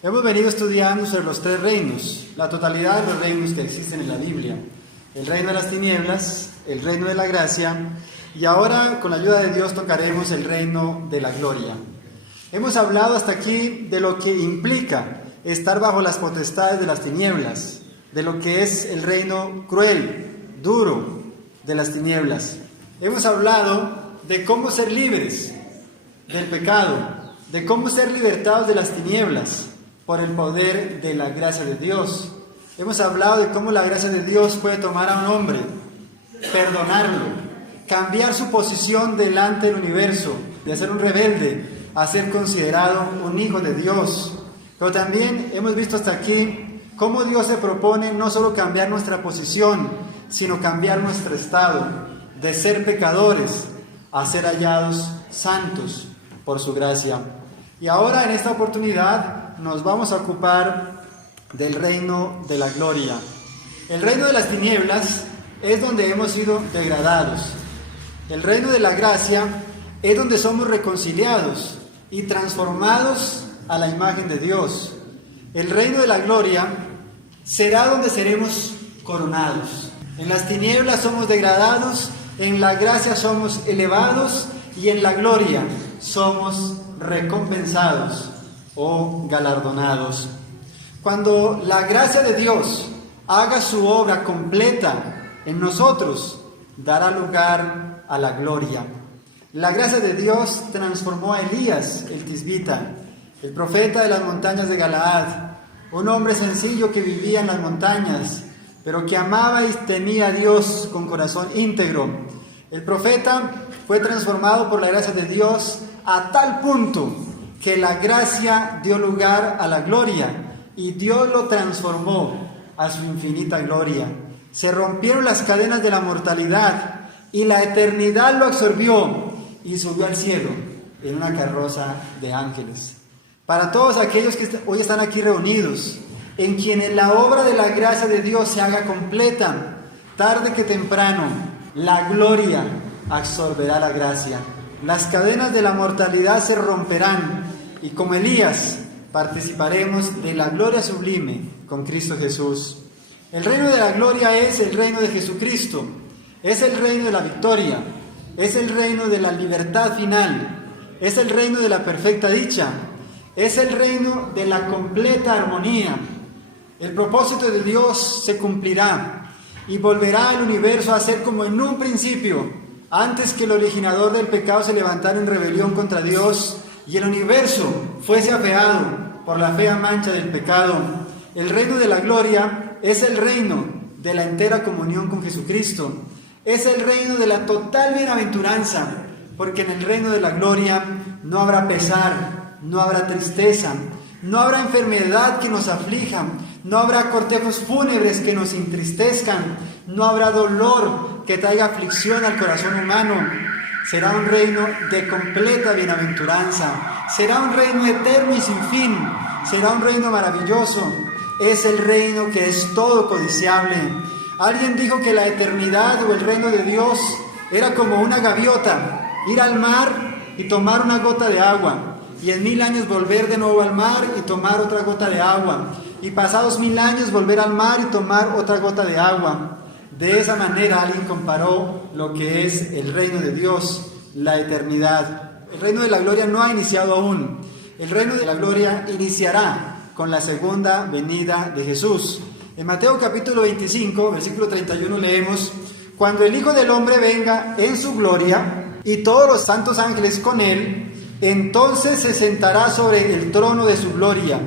Hemos venido estudiando sobre los tres reinos, la totalidad de los reinos que existen en la Biblia. El reino de las tinieblas, el reino de la gracia, y ahora con la ayuda de Dios tocaremos el reino de la gloria. Hemos hablado hasta aquí de lo que implica estar bajo las potestades de las tinieblas, de lo que es el reino cruel, duro de las tinieblas. Hemos hablado de cómo ser libres del pecado, de cómo ser libertados de las tinieblas por el poder de la gracia de Dios. Hemos hablado de cómo la gracia de Dios puede tomar a un hombre, perdonarlo, cambiar su posición delante del universo, de ser un rebelde a ser considerado un hijo de Dios. Pero también hemos visto hasta aquí cómo Dios se propone no solo cambiar nuestra posición, sino cambiar nuestro estado, de ser pecadores a ser hallados santos por su gracia. Y ahora en esta oportunidad nos vamos a ocupar del reino de la gloria. El reino de las tinieblas es donde hemos sido degradados. El reino de la gracia es donde somos reconciliados y transformados a la imagen de Dios. El reino de la gloria será donde seremos coronados. En las tinieblas somos degradados, en la gracia somos elevados y en la gloria somos recompensados o galardonados. Cuando la gracia de Dios haga su obra completa en nosotros, dará lugar a la gloria. La gracia de Dios transformó a Elías, el tisbita, el profeta de las montañas de Galaad, un hombre sencillo que vivía en las montañas, pero que amaba y temía a Dios con corazón íntegro. El profeta fue transformado por la gracia de Dios a tal punto que la gracia dio lugar a la gloria y Dios lo transformó a su infinita gloria. Se rompieron las cadenas de la mortalidad y la eternidad lo absorbió y subió al cielo en una carroza de ángeles. Para todos aquellos que hoy están aquí reunidos, en quienes la obra de la gracia de Dios se haga completa, tarde que temprano, la gloria absorberá la gracia. Las cadenas de la mortalidad se romperán y como Elías participaremos de la gloria sublime con Cristo Jesús. El reino de la gloria es el reino de Jesucristo, es el reino de la victoria, es el reino de la libertad final, es el reino de la perfecta dicha, es el reino de la completa armonía. El propósito de Dios se cumplirá y volverá al universo a ser como en un principio, antes que el originador del pecado se levantara en rebelión contra Dios y el universo fuese afeado por la fea mancha del pecado. El reino de la gloria es el reino de la entera comunión con Jesucristo. Es el reino de la total bienaventuranza, porque en el reino de la gloria no habrá pesar, no habrá tristeza, no habrá enfermedad que nos aflija, no habrá cortejos fúnebres que nos entristezcan, no habrá dolor que traiga aflicción al corazón humano. Será un reino de completa bienaventuranza, será un reino eterno y sin fin, será un reino maravilloso. Es el reino que es todo codiciable. Alguien dijo que la eternidad o el reino de Dios era como una gaviota, ir al mar y tomar una gota de agua, y en 1000 años volver de nuevo al mar y tomar otra gota de agua, y pasados 1000 años volver al mar y tomar otra gota de agua. De esa manera alguien comparó lo que es el reino de Dios, la eternidad. El reino de la gloria no ha iniciado aún. El reino de la gloria iniciará con la segunda venida de Jesús. En Mateo capítulo 25, versículo 31 leemos: cuando el Hijo del Hombre venga en su gloria y todos los santos ángeles con él, entonces se sentará sobre el trono de su gloria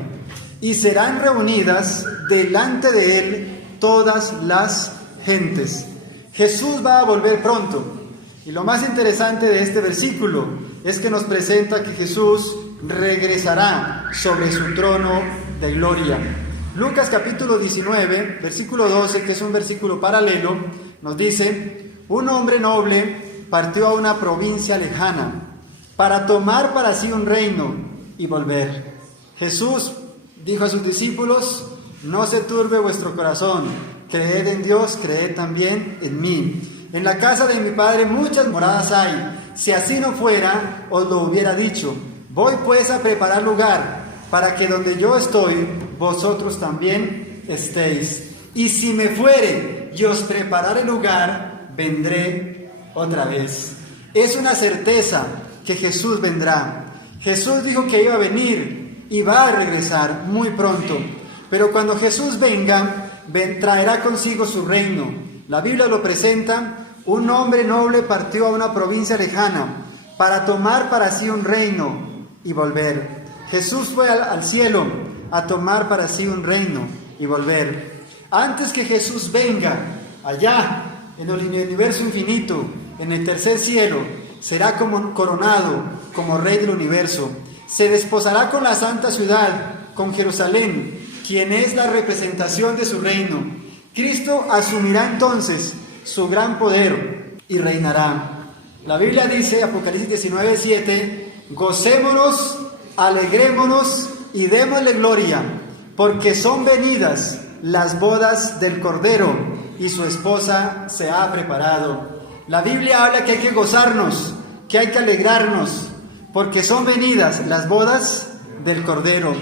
y serán reunidas delante de él todas las gentes. Jesús va a volver pronto. Y lo más interesante de este versículo es que nos presenta que Jesús regresará sobre su trono de gloria. Lucas capítulo 19, versículo 12, que es un versículo paralelo, nos dice: un hombre noble partió a una provincia lejana para tomar para sí un reino y volver. Jesús dijo a sus discípulos: no se turbe vuestro corazón, creed en Dios, creed también en mí. En la casa de mi Padre muchas moradas hay. Si así no fuera, os lo hubiera dicho. Voy pues a preparar lugar, para que donde yo estoy, vosotros también estéis. Y si me fuere y os preparare lugar, vendré otra vez. Es una certeza que Jesús vendrá. Jesús dijo que iba a venir y va a regresar muy pronto. Pero cuando Jesús venga, traerá consigo su reino. La Biblia lo presenta: un hombre noble partió a una provincia lejana para tomar para sí un reino y volver. Jesús fue al cielo a tomar para sí un reino y volver. Antes que Jesús venga, allá en el universo infinito, en el tercer cielo, será coronado como Rey del universo. Se desposará con la santa ciudad, con Jerusalén, quien es la representación de su reino. Cristo asumirá entonces su gran poder y reinará. La Biblia dice, Apocalipsis 19:7, gocémonos, alegrémonos y démosle gloria, porque son venidas las bodas del Cordero y su esposa se ha preparado. La Biblia habla que hay que gozarnos, que hay que alegrarnos, porque son venidas las bodas del Cordero.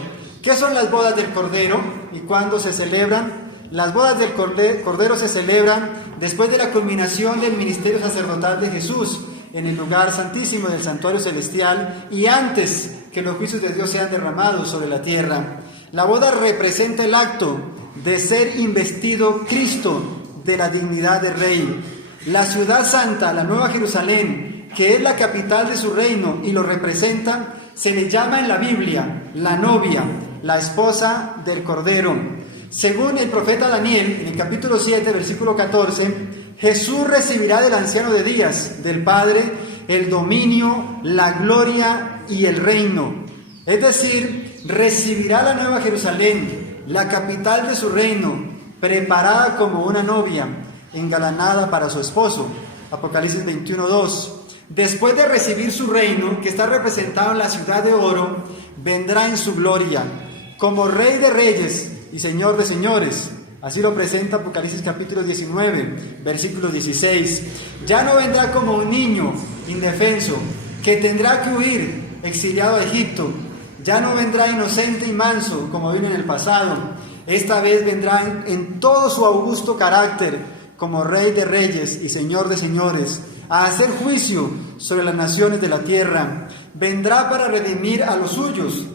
¿Qué son las bodas del Cordero y cuándo se celebran? Las bodas del Cordero se celebran después de la culminación del ministerio sacerdotal de Jesús en el lugar santísimo del santuario celestial y antes que los juicios de Dios sean derramados sobre la tierra. La boda representa el acto de ser investido Cristo de la dignidad de rey. La ciudad santa, la Nueva Jerusalén, que es la capital de su reino y lo representa, se le llama en la Biblia la novia, la esposa del Cordero. Según el profeta Daniel, en el capítulo 7, versículo 14, Jesús recibirá del anciano de días, del Padre, el dominio, la gloria y el reino. Es decir, recibirá la Nueva Jerusalén, la capital de su reino, preparada como una novia, engalanada para su esposo. Apocalipsis 21:2. Después de recibir su reino, que está representado en la ciudad de oro, vendrá en su gloria, como Rey de reyes y Señor de señores. Así lo presenta Apocalipsis capítulo 19, versículo 16. Ya no vendrá como un niño indefenso, que tendrá que huir exiliado a Egipto. Ya no vendrá inocente y manso, como vino en el pasado. Esta vez vendrá en todo su augusto carácter, como Rey de reyes y Señor de señores, a hacer juicio sobre las naciones de la tierra. Vendrá para redimir a los suyos,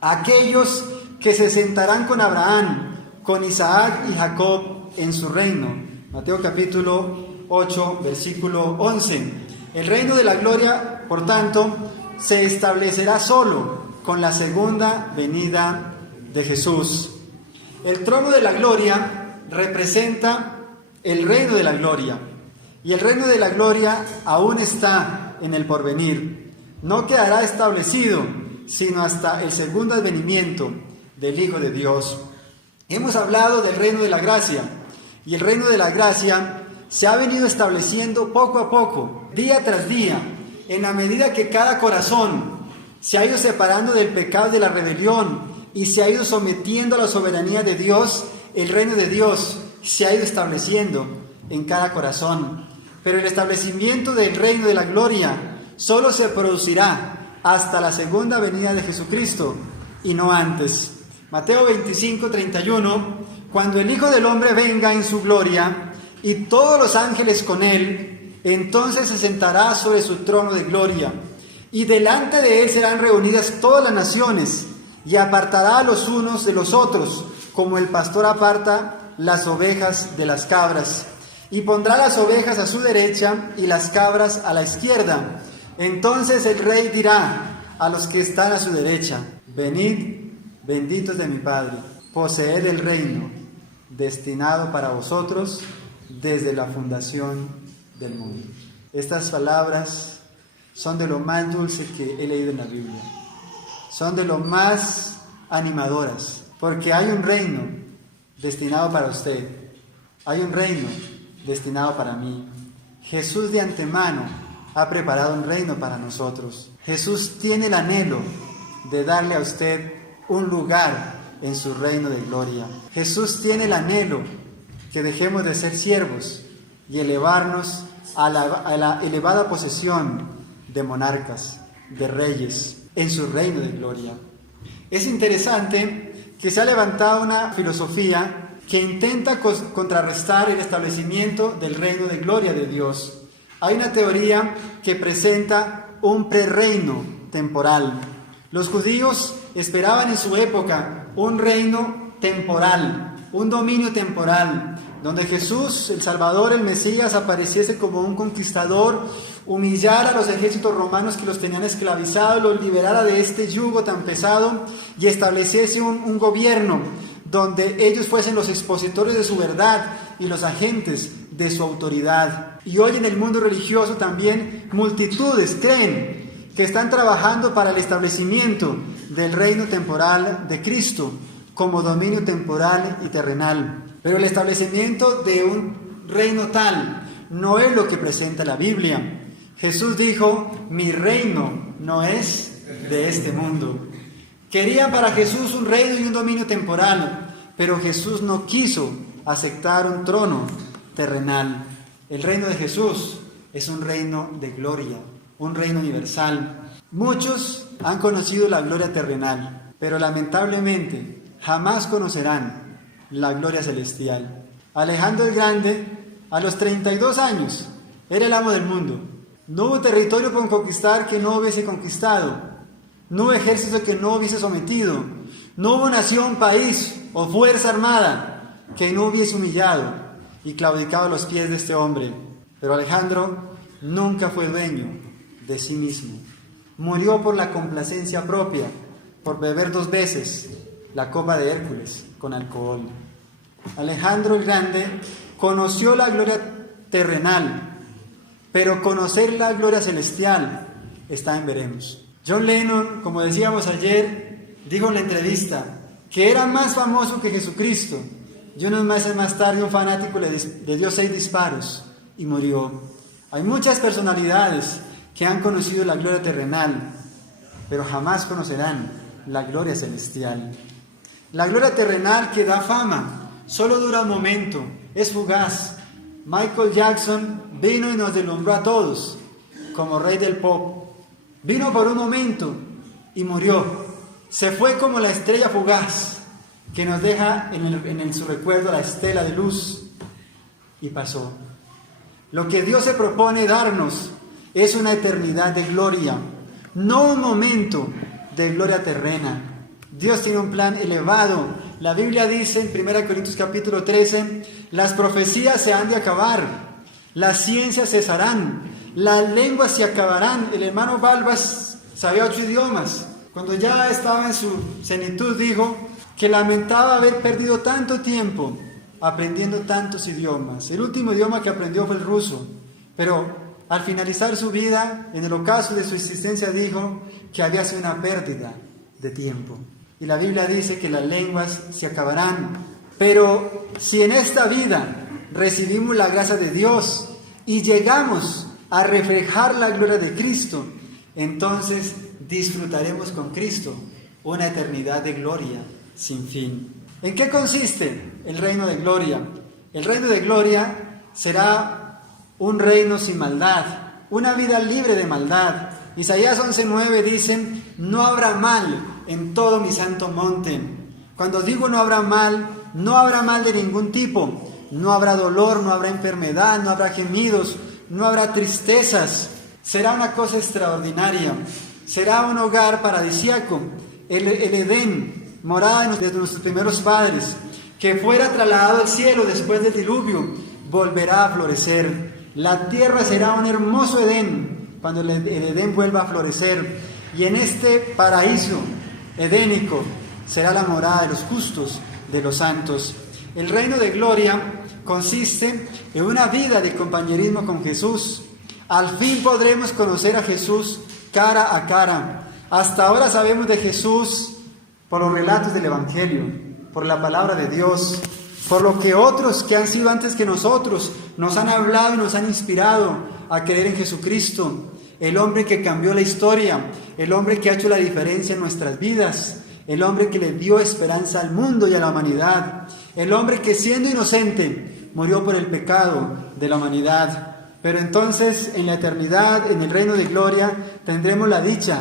aquellos que se sentarán con Abraham, con Isaac y Jacob en su reino. Mateo capítulo 8, versículo 11. El reino de la gloria, por tanto, se establecerá solo con la segunda venida de Jesús. El trono de la gloria representa el reino de la gloria, y el reino de la gloria aún está en el porvenir. No quedará establecido sino hasta el segundo advenimiento del Hijo de Dios. Hemos hablado del reino de la gracia, y el reino de la gracia se ha venido estableciendo poco a poco, día tras día, en la medida que cada corazón se ha ido separando del pecado y de la rebelión y se ha ido sometiendo a la soberanía de Dios. El reino de Dios se ha ido estableciendo en cada corazón. Pero el establecimiento del reino de la gloria solo se producirá hasta la segunda venida de Jesucristo y no antes. Mateo 25:31, cuando el Hijo del Hombre venga en su gloria y todos los ángeles con él, entonces se sentará sobre su trono de gloria, y delante de él serán reunidas todas las naciones, y apartará a los unos de los otros, como el pastor aparta las ovejas de las cabras, y pondrá las ovejas a su derecha y las cabras a la izquierda. Entonces el Rey dirá a los que están a su derecha: venid, benditos de mi Padre, poseed el reino destinado para vosotros desde la fundación del mundo. Estas palabras son de lo más dulce que he leído en la Biblia. Son de lo más animadoras, porque hay un reino destinado para usted. Hay un reino destinado para mí. Jesús de antemano ha preparado un reino para nosotros. Jesús tiene el anhelo de darle a usted un lugar en su reino de gloria. Jesús tiene el anhelo que dejemos de ser siervos y elevarnos a la elevada posesión de monarcas, de reyes, en su reino de gloria. Es interesante que se ha levantado una filosofía que intenta contrarrestar el establecimiento del reino de gloria de Dios. Hay una teoría que presenta un prerreino temporal. Los judíos esperaban en su época un reino temporal, un dominio temporal, donde Jesús, el Salvador, el Mesías, apareciese como un conquistador, humillara a los ejércitos romanos que los tenían esclavizados, los liberara de este yugo tan pesado y estableciese un gobierno donde ellos fuesen los expositores de su verdad y los agentes de su autoridad. Y hoy en el mundo religioso también multitudes creen que están trabajando para el establecimiento del reino temporal de Cristo como dominio temporal y terrenal. Pero el establecimiento de un reino tal no es lo que presenta la Biblia. Jesús dijo: mi reino no es de este mundo. Querían para Jesús un reino y un dominio temporal, pero Jesús no quiso aceptar un trono terrenal. El reino de Jesús es un reino de gloria, un reino universal. Muchos han conocido la gloria terrenal, pero lamentablemente jamás conocerán la gloria celestial. Alejandro el Grande, a los 32 años, era el amo del mundo. No hubo territorio por conquistar que no hubiese conquistado. No hubo ejército que no hubiese sometido. No hubo nación, país o fuerza armada que no hubiese humillado y claudicado a los pies de este hombre. Pero Alejandro nunca fue dueño de sí mismo. Murió por la complacencia propia, por beber 2 veces la copa de Hércules con alcohol. Alejandro el Grande conoció la gloria terrenal, pero conocer la gloria celestial está en veremos. John Lennon, como decíamos ayer, dijo en la entrevista que era más famoso que Jesucristo, y unos meses más tarde un fanático le dio 6 disparos y murió. Hay muchas personalidades que han conocido la gloria terrenal, pero jamás conocerán la gloria celestial. La gloria terrenal que da fama solo dura un momento, es fugaz. Michael Jackson vino y nos deslumbró a todos como rey del pop. Vino por un momento y murió. Se fue como la estrella fugaz que nos deja en su recuerdo la estela de luz, y pasó. Lo que Dios se propone darnos es una eternidad de gloria, no un momento de gloria terrena. Dios tiene un plan elevado. La Biblia dice en 1 Corintios capítulo 13, las profecías se han de acabar, las ciencias cesarán, las lenguas se acabarán. El hermano Balbas sabía 8 idiomas. Cuando ya estaba en su senitud dijo que lamentaba haber perdido tanto tiempo aprendiendo tantos idiomas. El último idioma que aprendió fue el ruso, pero al finalizar su vida, en el ocaso de su existencia, dijo que había sido una pérdida de tiempo. Y la Biblia dice que las lenguas se acabarán. Pero si en esta vida recibimos la gracia de Dios y llegamos a reflejar la gloria de Cristo, entonces disfrutaremos con Cristo una eternidad de gloria sin fin. ¿En qué consiste el reino de gloria? El reino de gloria será un reino sin maldad, una vida libre de maldad. Isaías 11:9 dice: no habrá mal en todo mi santo monte. Cuando digo no habrá mal de ningún tipo. No habrá dolor, no habrá enfermedad, no habrá gemidos, no habrá tristezas. Será una cosa extraordinaria. Será un hogar paradisíaco, el Edén, morada de nuestros primeros padres, que fuera trasladado al cielo después del diluvio, volverá a florecer. La tierra será un hermoso Edén cuando el Edén vuelva a florecer. Y en este paraíso edénico será la morada de los justos, de los santos. El reino de gloria consiste en una vida de compañerismo con Jesús. Al fin podremos conocer a Jesús cara a cara. Hasta ahora sabemos de Jesús por los relatos del Evangelio, por la palabra de Dios, por lo que otros que han sido antes que nosotros nos han hablado y nos han inspirado a creer en Jesucristo, el hombre que cambió la historia, el hombre que ha hecho la diferencia en nuestras vidas, el hombre que le dio esperanza al mundo y a la humanidad, el hombre que siendo inocente murió por el pecado de la humanidad. Pero entonces en la eternidad, en el reino de gloria, tendremos la dicha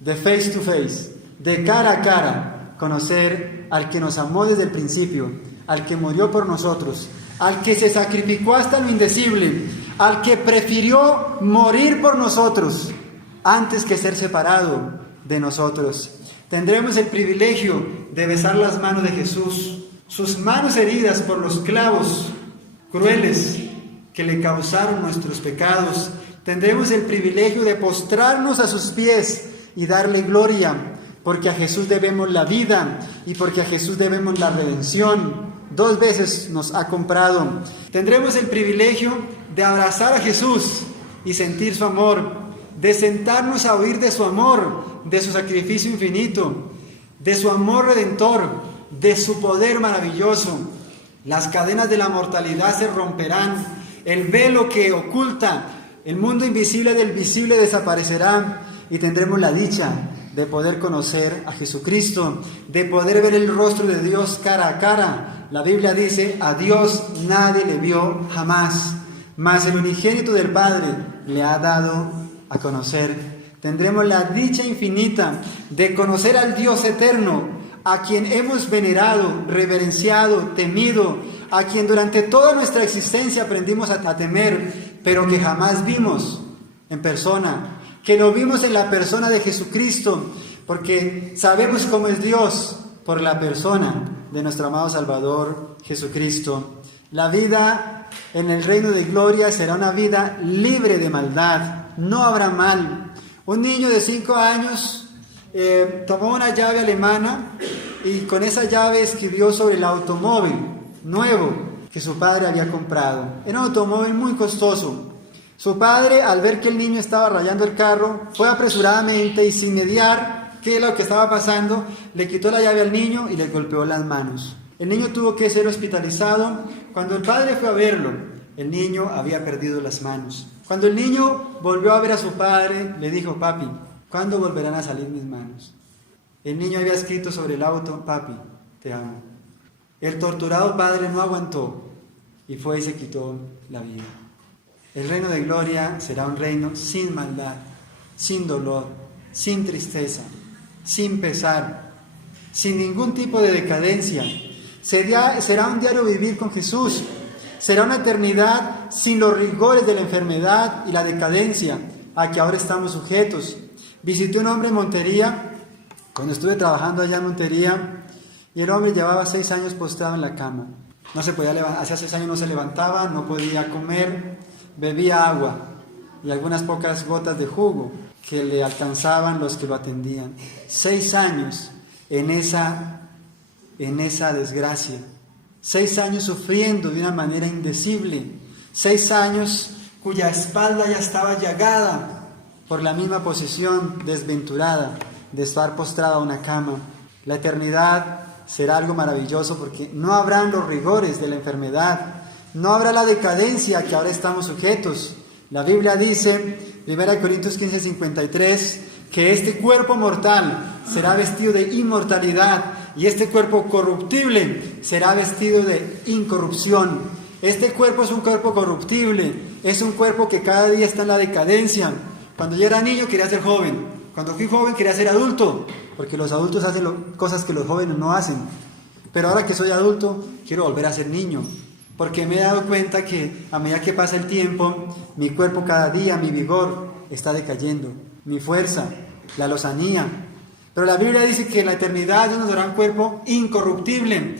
de face to face, de cara a cara, conocer al que nos amó desde el principio, al que murió por nosotros, al que se sacrificó hasta lo indecible, al que prefirió morir por nosotros antes que ser separado de nosotros. Tendremos el privilegio de besar las manos de Jesús, sus manos heridas por los clavos crueles que le causaron nuestros pecados. Tendremos el privilegio de postrarnos a sus pies y darle gloria, porque a Jesús debemos la vida y porque a Jesús debemos la redención. 2 veces nos ha comprado. Tendremos el privilegio de abrazar a Jesús y sentir su amor, de sentarnos a oír de su amor, de su sacrificio infinito, de su amor redentor, de su poder maravilloso. Las cadenas de la mortalidad se romperán, el velo que oculta el mundo invisible del visible desaparecerá y tendremos la dicha de poder conocer a Jesucristo, de poder ver el rostro de Dios cara a cara. La Biblia dice: a Dios nadie le vio jamás, mas el unigénito del Padre le ha dado a conocer. Tendremos la dicha infinita de conocer al Dios eterno, a quien hemos venerado, reverenciado, temido, a quien durante toda nuestra existencia aprendimos a temer, pero que jamás vimos en persona, que lo vimos en la persona de Jesucristo, porque sabemos cómo es Dios por la persona de nuestro amado Salvador Jesucristo. La vida en el reino de gloria será una vida libre de maldad, no habrá mal. Un niño de 5 años tomó una llave alemana y con esa llave escribió sobre el automóvil nuevo que su padre había comprado. Era un automóvil muy costoso. Su padre, al ver que el niño estaba rayando el carro, fue apresuradamente y sin mediar qué es lo que estaba pasando, le quitó la llave al niño y le golpeó las manos. El niño tuvo que ser hospitalizado. Cuando el padre fue a verlo, el niño había perdido las manos. Cuando el niño volvió a ver a su padre, le dijo: papi, ¿cuándo volverán a salir mis manos? El niño había escrito sobre el auto: papi, te amo. El torturado padre no aguantó y fue y se quitó la vida. El reino de gloria será un reino sin maldad, sin dolor, sin tristeza, sin pesar, sin ningún tipo de decadencia. Será un diario vivir con Jesús. Será una eternidad sin los rigores de la enfermedad y la decadencia a que ahora estamos sujetos. Visité un hombre en Montería, cuando estuve trabajando allá en Montería, y el hombre llevaba 6 años postrado en la cama. No se podía levantar, hacía 6 años no se levantaba, no podía comer, bebía agua y algunas pocas gotas de jugo que le alcanzaban los que lo atendían. 6 años en esa desgracia. 6 años sufriendo de una manera indecible. 6 años cuya espalda ya estaba llagada por la misma posición desventurada de estar postrada a una cama. La eternidad será algo maravilloso porque no habrán los rigores de la enfermedad, no habrá la decadencia a que ahora estamos sujetos. La Biblia dice, 1 Corintios 15:53, que este cuerpo mortal será vestido de inmortalidad y este cuerpo corruptible será vestido de incorrupción. Este cuerpo es un cuerpo corruptible, es un cuerpo que cada día está en la decadencia. Cuando yo era niño quería ser joven, cuando fui joven quería ser adulto, porque los adultos hacen cosas que los jóvenes no hacen. Pero ahora que soy adulto, quiero volver a ser niño, porque me he dado cuenta que a medida que pasa el tiempo, mi cuerpo cada día, mi vigor está decayendo, mi fuerza, la lozanía. Pero la Biblia dice que en la eternidad Dios nos dará un cuerpo incorruptible,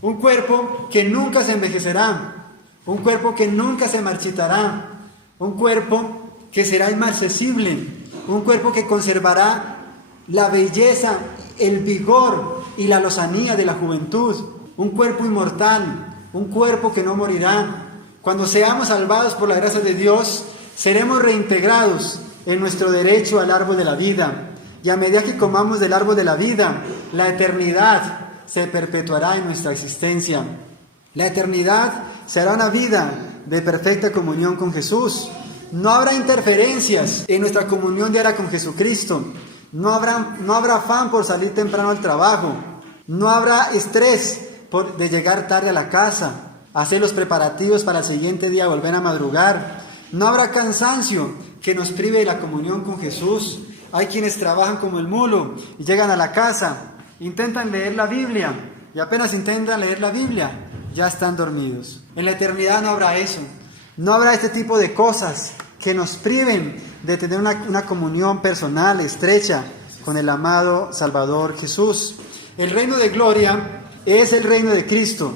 un cuerpo que nunca se envejecerá, un cuerpo que nunca se marchitará, un cuerpo que será inmarcesible, un cuerpo que conservará la belleza, el vigor y la lozanía de la juventud, un cuerpo inmortal, un cuerpo que no morirá. Cuando seamos salvados por la gracia de Dios, seremos reintegrados en nuestro derecho al árbol de la vida. Y a medida que comamos del árbol de la vida, la eternidad se perpetuará en nuestra existencia. La eternidad será una vida de perfecta comunión con Jesús. No habrá interferencias en nuestra comunión diaria con Jesucristo. No habrá afán por salir temprano al trabajo. No habrá estrés de llegar tarde a la casa, hacer los preparativos para el siguiente día, volver a madrugar. No habrá cansancio que nos prive de la comunión con Jesús. Hay quienes trabajan como el mulo y llegan a la casa, intentan leer la Biblia y apenas intentan leer la Biblia, ya están dormidos. En la eternidad no habrá eso. No habrá este tipo de cosas que nos priven de tener una comunión personal, estrecha, con el amado Salvador Jesús. El reino de gloria es el reino de Cristo.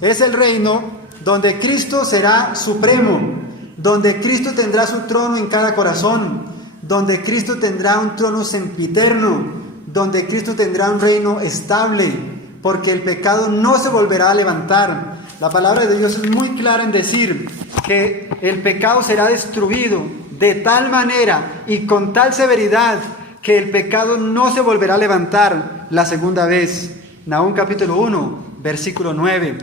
Es el reino donde Cristo será supremo, donde Cristo tendrá su trono en cada corazón, donde Cristo tendrá un trono sempiterno, donde Cristo tendrá un reino estable, porque el pecado no se volverá a levantar. La palabra de Dios es muy clara en decir que el pecado será destruido de tal manera y con tal severidad que el pecado no se volverá a levantar la segunda vez. Nahum capítulo 1, versículo 9.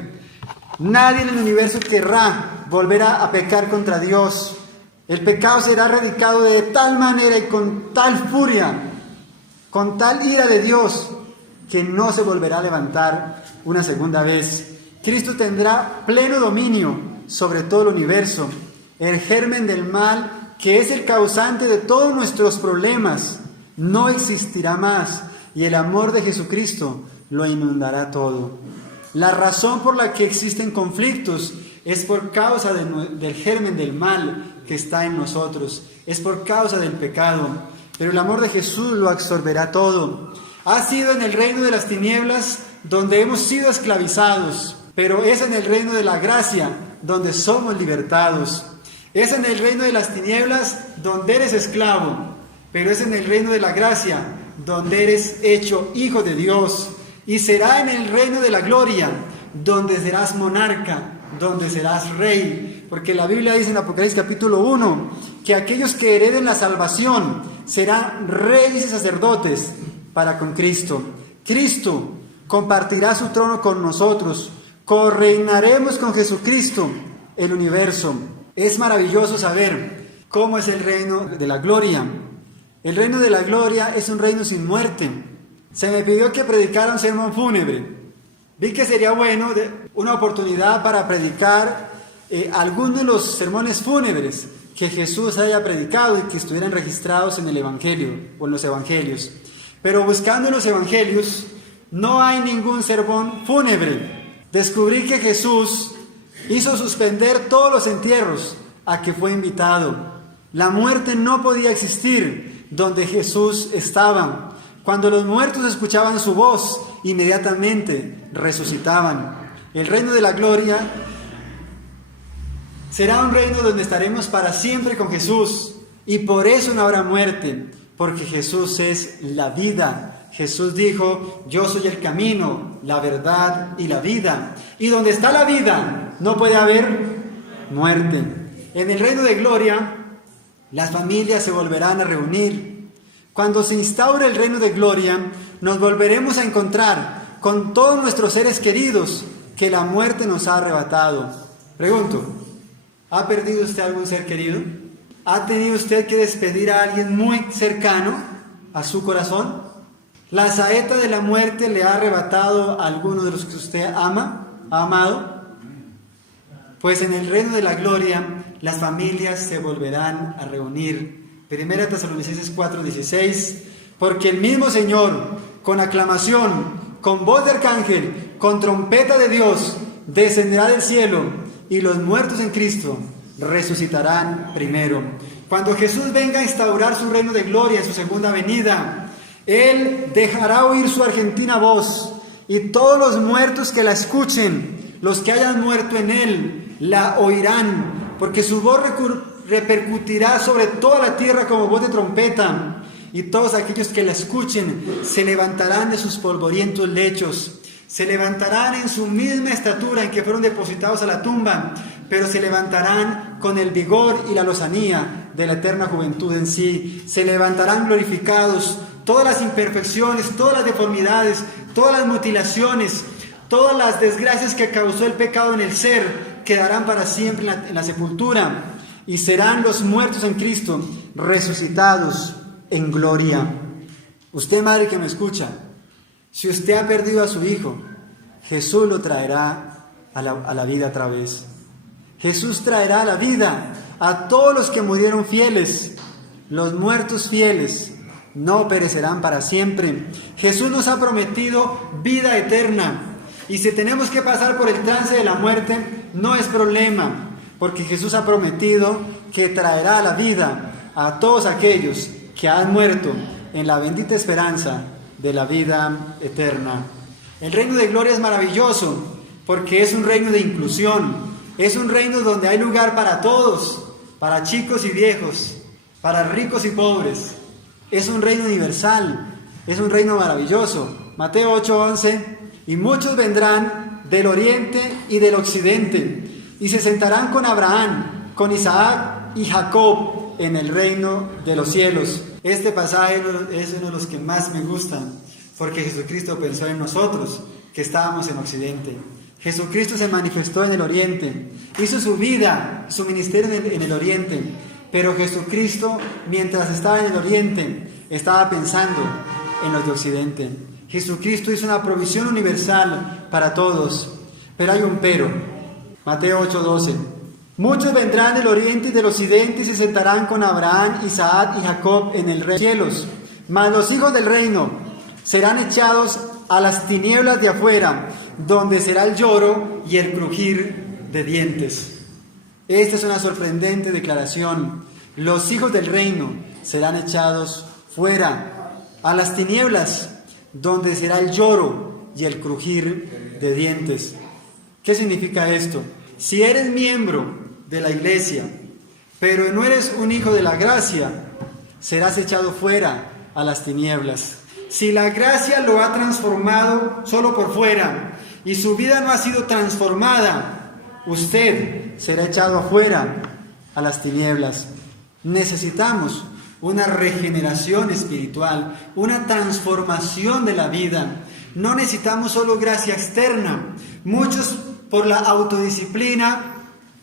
Nadie en el universo querrá volver a pecar contra Dios. El pecado será erradicado de tal manera y con tal furia, con tal ira de Dios, que no se volverá a levantar una segunda vez. Cristo tendrá pleno dominio sobre todo el universo. El germen del mal, que es el causante de todos nuestros problemas, no existirá más, y el amor de Jesucristo lo inundará todo. La razón por la que existen conflictos es por causa del germen del mal que está en nosotros, es por causa del pecado, pero el amor de Jesús lo absorberá todo. Ha sido en el reino de las tinieblas donde hemos sido esclavizados, pero es en el reino de la gracia donde somos libertados. Es en el reino de las tinieblas donde eres esclavo, pero es en el reino de la gracia donde eres hecho hijo de Dios. Y será en el reino de la gloria donde serás monarca, donde serás rey. Porque la Biblia dice en Apocalipsis capítulo 1 que aquellos que hereden la salvación serán reyes y sacerdotes para con Cristo. Cristo compartirá su trono con nosotros. Correinaremos con Jesucristo el universo. Es maravilloso saber cómo es el reino de la gloria. El reino de la gloria es un reino sin muerte. Se me pidió que predicara un sermón fúnebre. Vi que sería bueno una oportunidad para predicar algunos de los sermones fúnebres que Jesús haya predicado y que estuvieran registrados en el Evangelio o en los Evangelios. Pero buscando en los Evangelios no hay ningún sermón fúnebre. Descubrí que Jesús hizo suspender todos los entierros a que fue invitado. La muerte no podía existir donde Jesús estaba. Cuando los muertos escuchaban su voz, inmediatamente resucitaban. El reino de la gloria será un reino donde estaremos para siempre con Jesús. Y por eso no habrá muerte, porque Jesús es la vida. Jesús dijo: yo soy el camino, la verdad y la vida. Y donde está la vida, no puede haber muerte. En el reino de gloria, las familias se volverán a reunir. Cuando se instaure el reino de gloria, nos volveremos a encontrar con todos nuestros seres queridos que la muerte nos ha arrebatado. Pregunto, ¿ha perdido usted algún ser querido? ¿Ha tenido usted que despedir a alguien muy cercano a su corazón? ¿La saeta de la muerte le ha arrebatado a alguno de los que usted ha amado? Pues en el reino de la gloria, las familias se volverán a reunir. Primera Tesalonicenses 4:16, porque el mismo Señor, con aclamación, con voz de arcángel, con trompeta de Dios, descenderá del cielo, y los muertos en Cristo resucitarán primero. Cuando Jesús venga a instaurar su reino de gloria en su segunda venida, Él dejará oír su argentina voz, y todos los muertos que la escuchen, los que hayan muerto en Él, la oirán, porque su voz repercutirá sobre toda la tierra como voz de trompeta, y todos aquellos que la escuchen se levantarán de sus polvorientos lechos, se levantarán en su misma estatura en que fueron depositados a la tumba, pero se levantarán con el vigor y la lozanía de la eterna juventud en sí. Se levantarán glorificados. Todas las imperfecciones, todas las deformidades, todas las mutilaciones, todas las desgracias que causó el pecado en el ser quedarán para siempre en la sepultura, y serán los muertos en Cristo resucitados en gloria. Usted, madre que me escucha, si usted ha perdido a su hijo, Jesús lo traerá a la vida otra vez. Jesús traerá a la vida a todos los que murieron fieles, los muertos fieles, no perecerán para siempre. Jesús nos ha prometido vida eterna. Y si tenemos que pasar por el trance de la muerte, no es problema, porque Jesús ha prometido que traerá a la vida a todos aquellos que han muerto en la bendita esperanza de la vida eterna. El reino de gloria es maravilloso, porque es un reino de inclusión, es un reino donde hay lugar para todos, para chicos y viejos, para ricos y pobres. Es un reino universal, es un reino maravilloso. Mateo 8:11, y muchos vendrán del oriente y del occidente, y se sentarán con Abraham, con Isaac y Jacob en el reino de los cielos. Este pasaje es uno de los que más me gustan, porque Jesucristo pensó en nosotros, que estábamos en occidente. Jesucristo se manifestó en el oriente, hizo su vida, su ministerio en el oriente, pero Jesucristo, mientras estaba en el oriente, estaba pensando en los de occidente. Jesucristo hizo una provisión universal para todos, pero hay un pero. Mateo 8:12. Muchos vendrán del oriente y del occidente y se sentarán con Abraham, Isaac y Jacob en el reino de los cielos. Mas los hijos del reino serán echados a las tinieblas de afuera, donde será el lloro y el crujir de dientes. Esta es una sorprendente declaración. Los hijos del reino serán echados fuera, a las tinieblas, donde será el lloro y el crujir de dientes. ¿Qué significa esto? Si eres miembro de la iglesia, pero no eres un hijo de la gracia, serás echado fuera a las tinieblas. Si la gracia lo ha transformado solo por fuera y su vida no ha sido transformada, usted será echado afuera a las tinieblas. Necesitamos una regeneración espiritual, una transformación de la vida. No necesitamos solo gracia externa. Muchos, por la autodisciplina,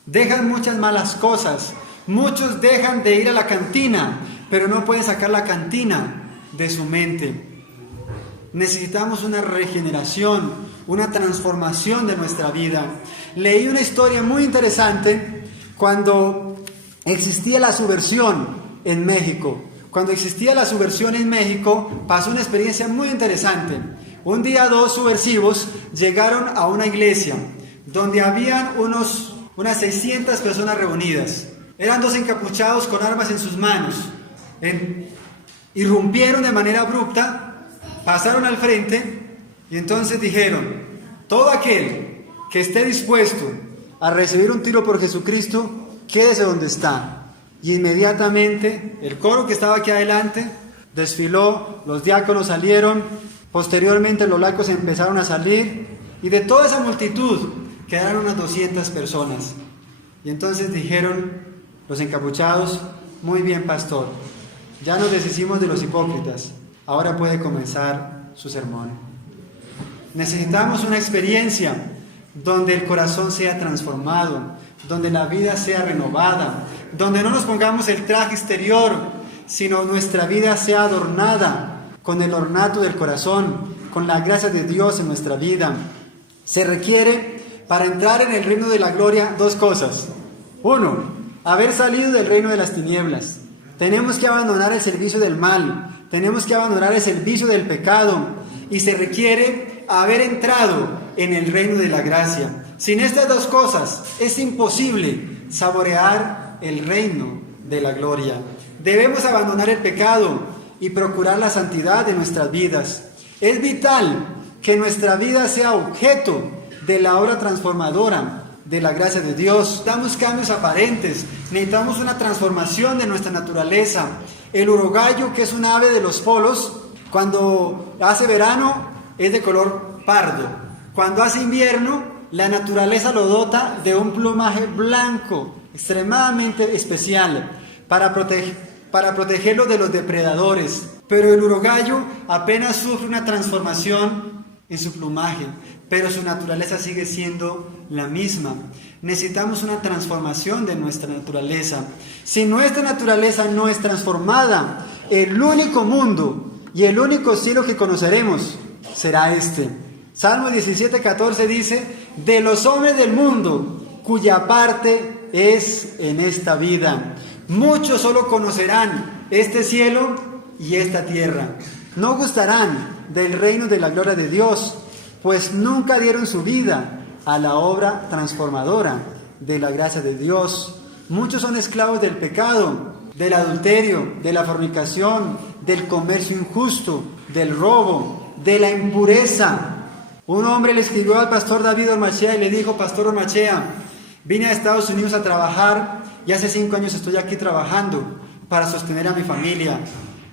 dejan muchas malas cosas. Muchos dejan de ir a la cantina, pero no pueden sacar la cantina de su mente. Necesitamos una regeneración, una transformación de nuestra vida. Leí una historia muy interesante cuando existía la subversión en México. Cuando existía la subversión en México, pasó una experiencia muy interesante. Un día 2 subversivos llegaron a una iglesia donde habían unas 600 personas reunidas. Eran 2 encapuchados con armas en sus manos. Irrumpieron de manera abrupta, pasaron al frente y entonces dijeron: todo aquel que esté dispuesto a recibir un tiro por Jesucristo, quédese donde está. Y inmediatamente el coro que estaba aquí adelante desfiló, los diáconos salieron, posteriormente los laicos empezaron a salir, y de toda esa multitud quedaron unas 200 personas. Y entonces dijeron los encapuchados: muy bien, pastor, ya nos deshicimos de los hipócritas, ahora puede comenzar su sermón. Necesitamos una experiencia donde el corazón sea transformado, donde la vida sea renovada, donde no nos pongamos el traje exterior, sino nuestra vida sea adornada con el ornato del corazón, con la gracia de Dios en nuestra vida. Se requiere, para entrar en el reino de la gloria, 2 cosas. 1, haber salido del reino de las tinieblas. Tenemos que abandonar el servicio del mal, tenemos que abandonar el servicio del pecado, y se requiere haber entrado en el reino de la gracia. Sin estas 2 cosas es imposible saborear el reino de la gloria. Debemos abandonar el pecado y procurar la santidad de nuestras vidas. Es vital que nuestra vida sea objeto de la obra transformadora de la gracia de Dios. Necesitamos cambios aparentes, necesitamos una transformación de nuestra naturaleza. El urogallo, que es un ave de los polos, cuando hace verano es de color pardo. Cuando hace invierno, la naturaleza lo dota de un plumaje blanco, extremadamente especial, para protegerlo de los depredadores. Pero el urogallo apenas sufre una transformación en su plumaje, pero su naturaleza sigue siendo la misma. Necesitamos una transformación de nuestra naturaleza. Si nuestra naturaleza no es transformada, el único mundo y el único cielo que conoceremos será este. Salmo 17:14 dice: de los hombres del mundo, cuya parte es en esta vida. Muchos solo conocerán este cielo y esta tierra. No gustarán del reino de la gloria de Dios, pues nunca dieron su vida a la obra transformadora de la gracia de Dios. Muchos son esclavos del pecado, del adulterio, de la fornicación, del comercio injusto, del robo, de la impureza. Un hombre le escribió al pastor David Ormachea y le dijo: Pastor Ormachea, vine a Estados Unidos a trabajar y hace 5 años estoy aquí trabajando para sostener a mi familia.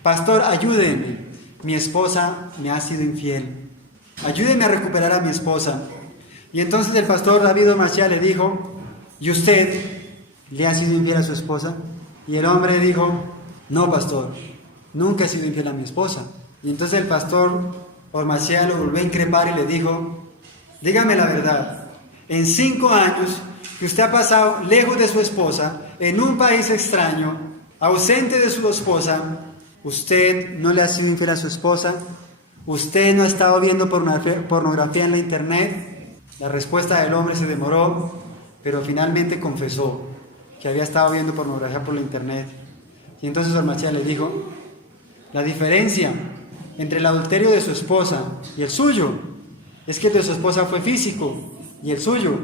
Pastor, ayúdeme, mi esposa me ha sido infiel. Ayúdeme a recuperar a mi esposa. Y entonces el pastor David Ormachea le dijo: ¿y usted le ha sido infiel a su esposa? Y el hombre dijo: no, pastor, nunca he sido infiel a mi esposa. Y entonces el pastor Ormachea lo volvió a increpar y le dijo: dígame la verdad, en 5 años que usted ha pasado lejos de su esposa, en un país extraño, ausente de su esposa, ¿usted no le ha sido infiel a su esposa? ¿Usted no ha estado viendo pornografía en la internet? La respuesta del hombre se demoró, pero finalmente confesó que había estado viendo pornografía por la internet. Y entonces Ormachea le dijo: la diferencia entre el adulterio de su esposa y el suyo es que el de su esposa fue físico y el suyo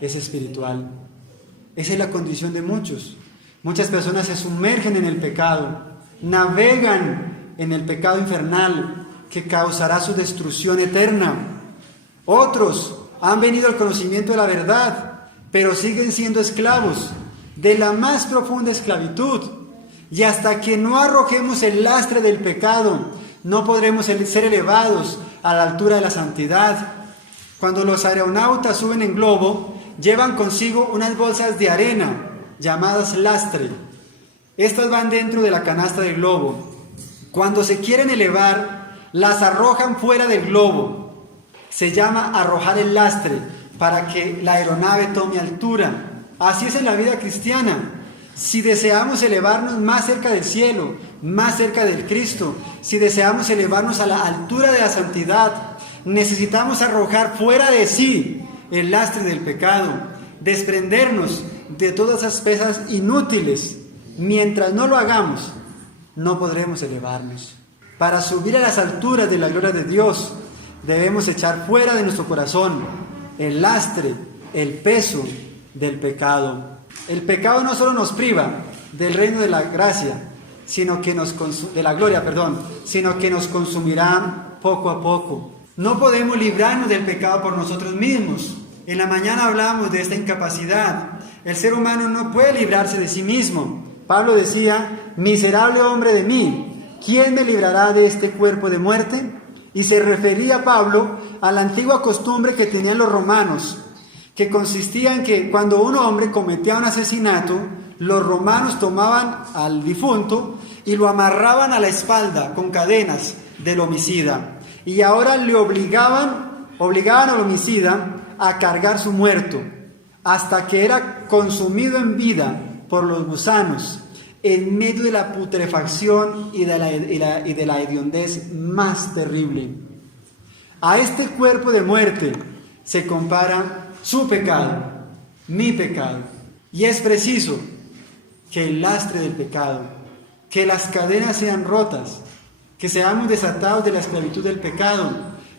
es espiritual. Esa es la condición de muchos. Muchas personas se sumergen en el pecado, navegan en el pecado infernal que causará su destrucción eterna. Otros han venido al conocimiento de la verdad, pero siguen siendo esclavos de la más profunda esclavitud. Y hasta que no arrojemos el lastre del pecado, no podremos ser elevados a la altura de la santidad. Cuando los aeronautas suben en globo, llevan consigo unas bolsas de arena llamadas lastre. Estas van dentro de la canasta del globo. Cuando se quieren elevar, las arrojan fuera del globo. Se llama arrojar el lastre para que la aeronave tome altura. Así es en la vida cristiana. Si deseamos elevarnos más cerca del cielo, más cerca del Cristo, si deseamos elevarnos a la altura de la santidad, necesitamos arrojar fuera de sí el lastre del pecado, desprendernos de todas esas pesas inútiles. Mientras no lo hagamos, no podremos elevarnos. Para subir a las alturas de la gloria de Dios, debemos echar fuera de nuestro corazón el lastre, el peso del pecado. El pecado no solo nos priva del reino de la gracia, sino que de la gloria, sino que nos consumirá poco a poco. No podemos librarnos del pecado por nosotros mismos. En la mañana hablábamos de esta incapacidad. El ser humano no puede librarse de sí mismo. Pablo decía: miserable hombre de mí, ¿quién me librará de este cuerpo de muerte? Y se refería Pablo a la antigua costumbre que tenían los romanos, que consistía en que cuando un hombre cometía un asesinato, los romanos tomaban al difunto y lo amarraban a la espalda con cadenas del homicida. Y ahora le obligaban al homicida a cargar su muerto, hasta que era consumido en vida por los gusanos, en medio de la putrefacción y de la hediondez más terrible. A este cuerpo de muerte se compara su pecado, mi pecado. Y es preciso que el lastre del pecado, que las cadenas sean rotas, que seamos desatados de la esclavitud del pecado,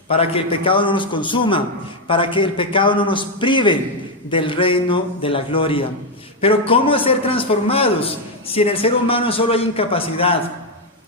para que el pecado no nos consuma, para que el pecado no nos prive del reino de la gloria. Pero ¿cómo ser transformados si en el ser humano solo hay incapacidad?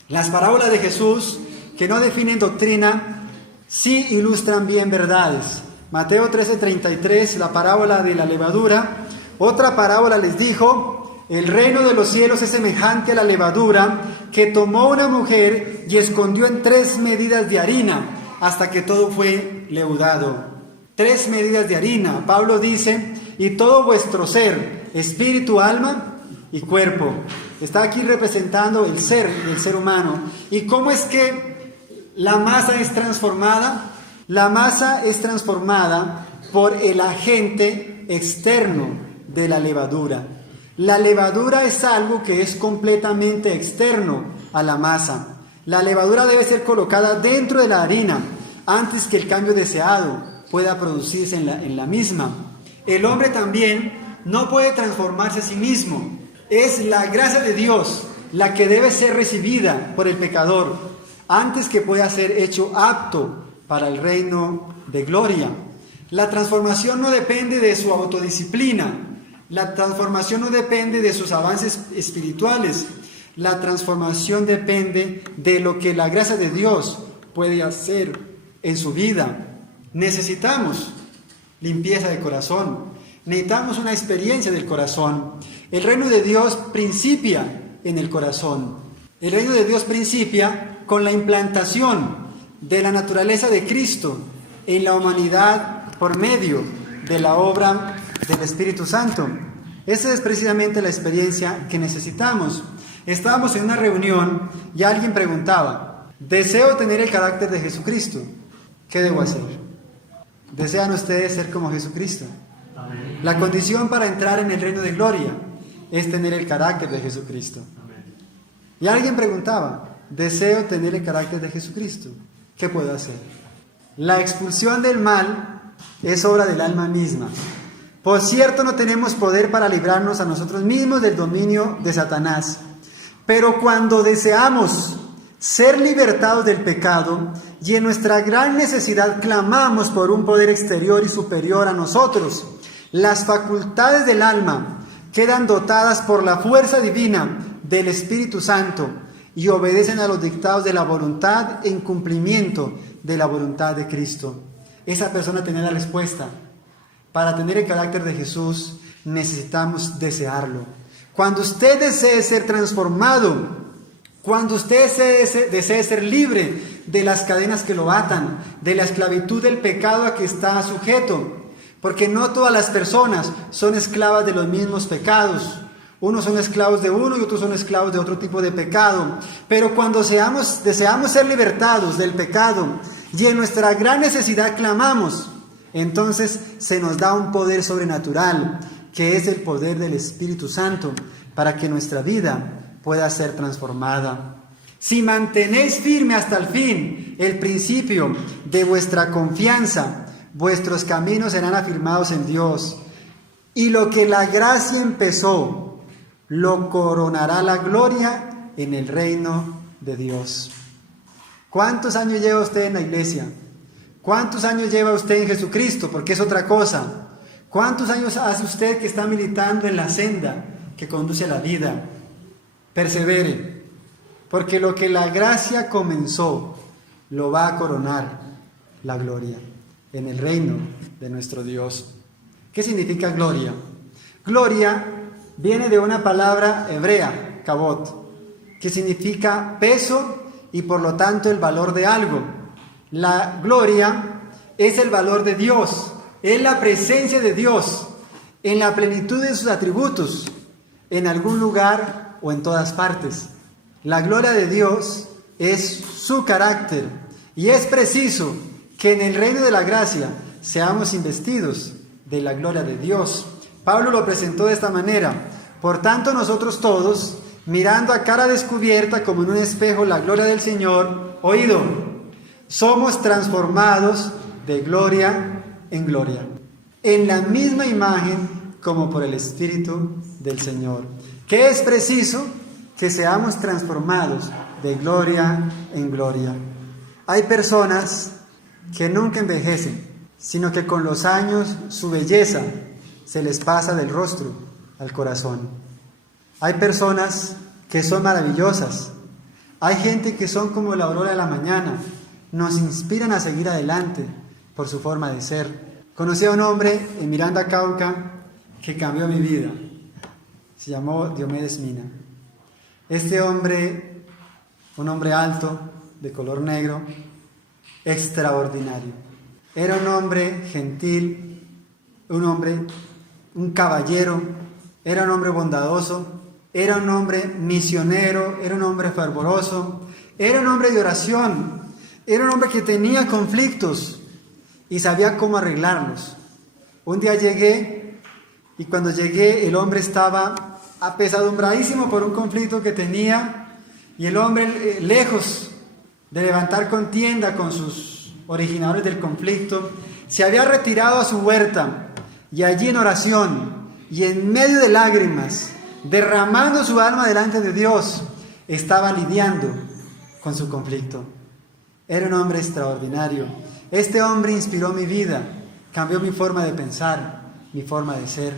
Las parábolas de Jesús, que no definen doctrina, sí ilustran bien verdades. Mateo 13:33, la parábola de la levadura. Otra parábola les dijo: el reino de los cielos es semejante a la levadura que tomó una mujer y escondió en 3 medidas de harina hasta que todo fue leudado. 3 medidas de harina. Pablo dice: y todo vuestro ser, espíritu, alma y cuerpo. Está aquí representando el ser humano. ¿Y cómo es que la masa es transformada? La masa es transformada por el agente externo de la levadura. La levadura es algo que es completamente externo a la masa. La levadura debe ser colocada dentro de la harina antes que el cambio deseado pueda producirse en la misma. El hombre también no puede transformarse a sí mismo. Es la gracia de Dios la que debe ser recibida por el pecador antes que pueda ser hecho apto para el reino de gloria. La transformación no depende de su autodisciplina, la transformación no depende de sus avances espirituales, la transformación depende de lo que la gracia de Dios puede hacer en su vida. Necesitamos limpieza de corazón, necesitamos una experiencia del corazón. El reino de Dios principia en el corazón. El reino de Dios principia con la implantación de la naturaleza de Cristo en la humanidad por medio de la obra del Espíritu Santo. Esa es precisamente la experiencia que necesitamos. Estábamos en una reunión y alguien preguntaba: deseo tener el carácter de Jesucristo, ¿qué debo hacer? ¿Desean ustedes ser como Jesucristo? Amén. La condición para entrar en el reino de gloria es tener el carácter de Jesucristo. Amén. Y alguien preguntaba: deseo tener el carácter de Jesucristo, ¿qué puedo hacer? La expulsión del mal es obra del alma misma. Por cierto, no tenemos poder para librarnos a nosotros mismos del dominio de Satanás. Pero cuando deseamos ser libertados del pecado y en nuestra gran necesidad clamamos por un poder exterior y superior a nosotros, las facultades del alma quedan dotadas por la fuerza divina del Espíritu Santo y obedecen a los dictados de la voluntad en cumplimiento de la voluntad de Cristo. Esa persona tiene la respuesta. Para tener el carácter de Jesús necesitamos desearlo. Cuando usted desee ser transformado, cuando usted desee ser libre de las cadenas que lo atan, de la esclavitud del pecado a que está sujeto, porque no todas las personas son esclavas de los mismos pecados. Unos son esclavos de uno y otros son esclavos de otro tipo de pecado. Pero cuando deseamos ser libertados del pecado y en nuestra gran necesidad clamamos, entonces se nos da un poder sobrenatural, que es el poder del Espíritu Santo, para que nuestra vida pueda ser transformada. Si mantenéis firme hasta el fin el principio de vuestra confianza, vuestros caminos serán afirmados en Dios. Y lo que la gracia empezó, lo coronará la gloria en el reino de Dios. ¿Cuántos años lleva usted en la iglesia? ¿Cuántos años lleva usted en Jesucristo? Porque es otra cosa. ¿Cuántos años hace usted que está militando en la senda que conduce a la vida? Persevere, porque lo que la gracia comenzó, lo va a coronar la gloria en el reino de nuestro Dios. ¿Qué significa gloria? Gloria viene de una palabra hebrea, kabot, que significa peso y por lo tanto el valor de algo. La gloria es el valor de Dios, es la presencia de Dios en la plenitud de sus atributos, en algún lugar o en todas partes. La gloria de Dios es su carácter y es preciso que en el reino de la gracia seamos investidos de la gloria de Dios. Pablo lo presentó de esta manera: por tanto nosotros todos, mirando a cara descubierta como en un espejo la gloria del Señor, oído, somos transformados de gloria en gloria, en la misma imagen como por el Espíritu del Señor. ¿Qué es preciso? Que seamos transformados de gloria en gloria. Hay personas que nunca envejecen, sino que con los años su belleza se les pasa del rostro al corazón. Hay personas que son maravillosas. Hay gente que son como la aurora de la mañana. Nos inspiran a seguir adelante por su forma de ser. Conocí a un hombre en Miranda, Cauca, que cambió mi vida. Se llamó Diomedes Mina. Este hombre, un hombre alto, de color negro, extraordinario. Era un hombre gentil, un caballero, era un hombre bondadoso, era un hombre misionero, era un hombre fervoroso, era un hombre de oración, era un hombre que tenía conflictos y sabía cómo arreglarlos. Un día llegué y cuando llegué el hombre estaba apesadumbradísimo por un conflicto que tenía y el hombre, lejos de levantar contienda con sus originadores del conflicto, se había retirado a su huerta y allí en oración y en medio de lágrimas, derramando su alma delante de Dios, estaba lidiando con su conflicto. Era un hombre extraordinario. Este hombre inspiró mi vida, cambió mi forma de pensar, mi forma de ser.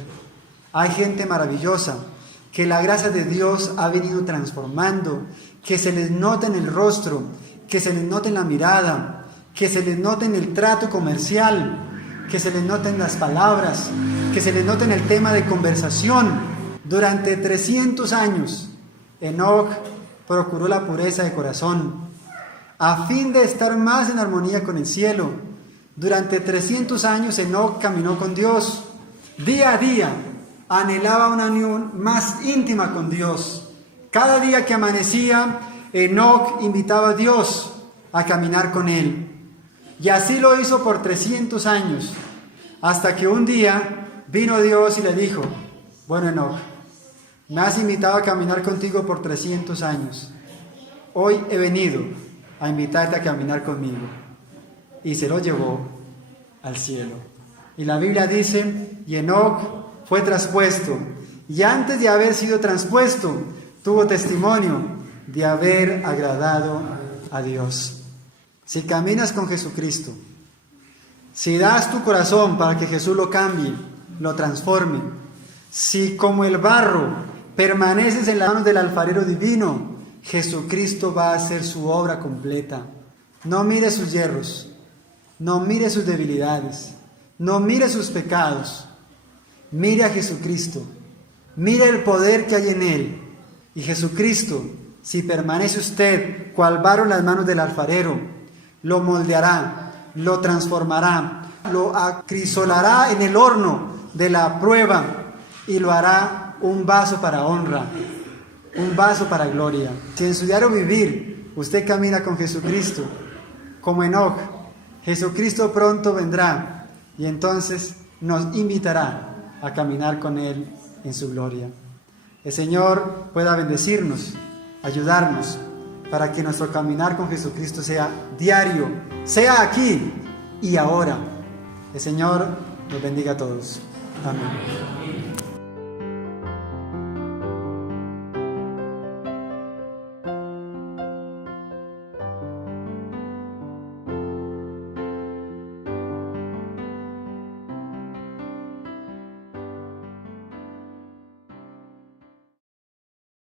Hay gente maravillosa que la gracia de Dios ha venido transformando, que se les nota en el rostro, que se les nota en la mirada, que se les nota en el trato comercial, que se les nota en las palabras, que se les nota en el tema de conversación. Durante 300 años, Enoc procuró la pureza de corazón, a fin de estar más en armonía con el cielo. Durante 300 años Enoc caminó con Dios. Día a día anhelaba una unión más íntima con Dios. Cada día que amanecía, Enoc invitaba a Dios a caminar con él. Y así lo hizo por 300 años, hasta que un día vino Dios y le dijo: bueno, Enoc, me has invitado a caminar contigo por 300 años. Hoy he venido a invitarte a caminar conmigo. Y se lo llevó al cielo. Y la Biblia dice, y Enoc fue traspuesto. Y antes de haber sido traspuesto, tuvo testimonio de haber agradado a Dios. Si caminas con Jesucristo, si das tu corazón para que Jesús lo cambie, lo transforme, si como el barro permaneces en las manos del alfarero divino, Jesucristo va a hacer su obra completa. No mire sus yerros, no mire sus debilidades, no mire sus pecados, mire a Jesucristo, mire el poder que hay en Él. Y Jesucristo, si permanece usted cual barro en las manos del alfarero, lo moldeará, lo transformará, lo acrisolará en el horno de la prueba y lo hará un vaso para honra, un vaso para gloria. Si en su diario vivir usted camina con Jesucristo, como Enoc, Jesucristo pronto vendrá y entonces nos invitará a caminar con Él en su gloria. El Señor pueda bendecirnos, ayudarnos, para que nuestro caminar con Jesucristo sea diario, sea aquí y ahora. El Señor nos bendiga a todos. Amén.